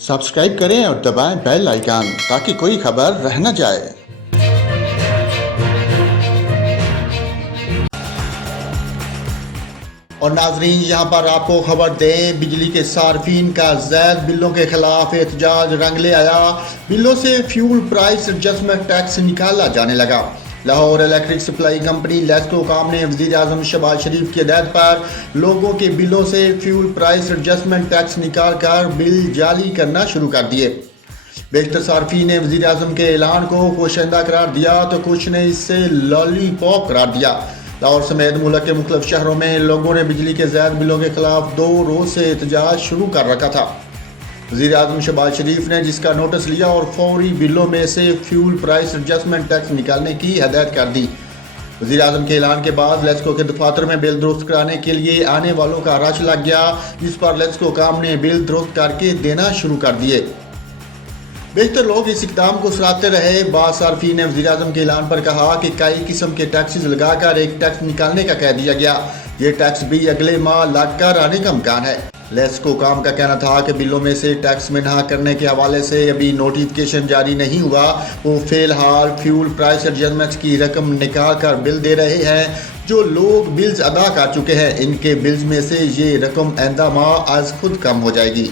Subscribe करें और दबाएं बेल आइकन ताकि कोई खबर रह न जाए। और नाजरीन, यहाँ पर आपको खबर दें, बिजली के सार्फिन का ज़ैद बिलों के खिलाफ एहतजाज रंग ले आया। बिलों से फ्यूल प्राइस एडजस्टमेंट टैक्स निकाला जाने लगा। Lahore electric supply company LESCO काम ने वज़ीर आज़म शहबाज शरीफ की हिदायत पर लोगों के बिलों से फ्यूल प्राइस एडजस्टमेंट टैक्स निकाल कर बिल जाली करना शुरू कर दिए। बेशतर सार्फिन ने वज़ीर आज़म के ऐलान को खुशाइंदा करार दिया तो कुछ ने इसे लॉलीपॉप करार दिया। लाहौर समेत मुल्क के मुख्तलिफ शहरों में लोगों ने बिजली के ज़ायद बिलों के खिलाफ 2 रोज़ से एहतजाज शुरू कर रखा था। वज़ीर आज़म शहबाज शरीफ ने जिसका नोटिस लिया और फौरी बिलों में से फ्यूल प्राइस एडजस्टमेंट टैक्स निकालने की हिदायत कर दी। वज़ीर आज़म के ऐलान के बाद लेस्को के दफातर में बिल दुरुस्त कराने के लिए आने वालों का रश लग गया, जिस पर लेस्को काम ने बिल दुरुस्त करके देना शुरू कर दिए। बेशतर लोग इस इक़दाम को सराहते रहे। बाज़ सार्फिन ने वज़ीर आज़म के ऐलान पर कहा कि कई किस्म के टैक्सेस लगाकर एक टैक्स निकालने का कह दिया गया। ये टैक्स भी अगले माह लगकर आने का इम्कान है। लेस्को काम का कहना था कि बिलों में से टैक्स मिन्हा करने के हवाले से अभी नोटिफिकेशन जारी नहीं हुआ। वो फ़िलहाल फ्यूल प्राइस एडजस्टमेंट की रकम निकाल कर बिल दे रहे हैं। जो लोग बिल्स अदा कर चुके हैं, इनके बिल्स में से ये रकम आइंदा माह आज खुद कम हो जाएगी।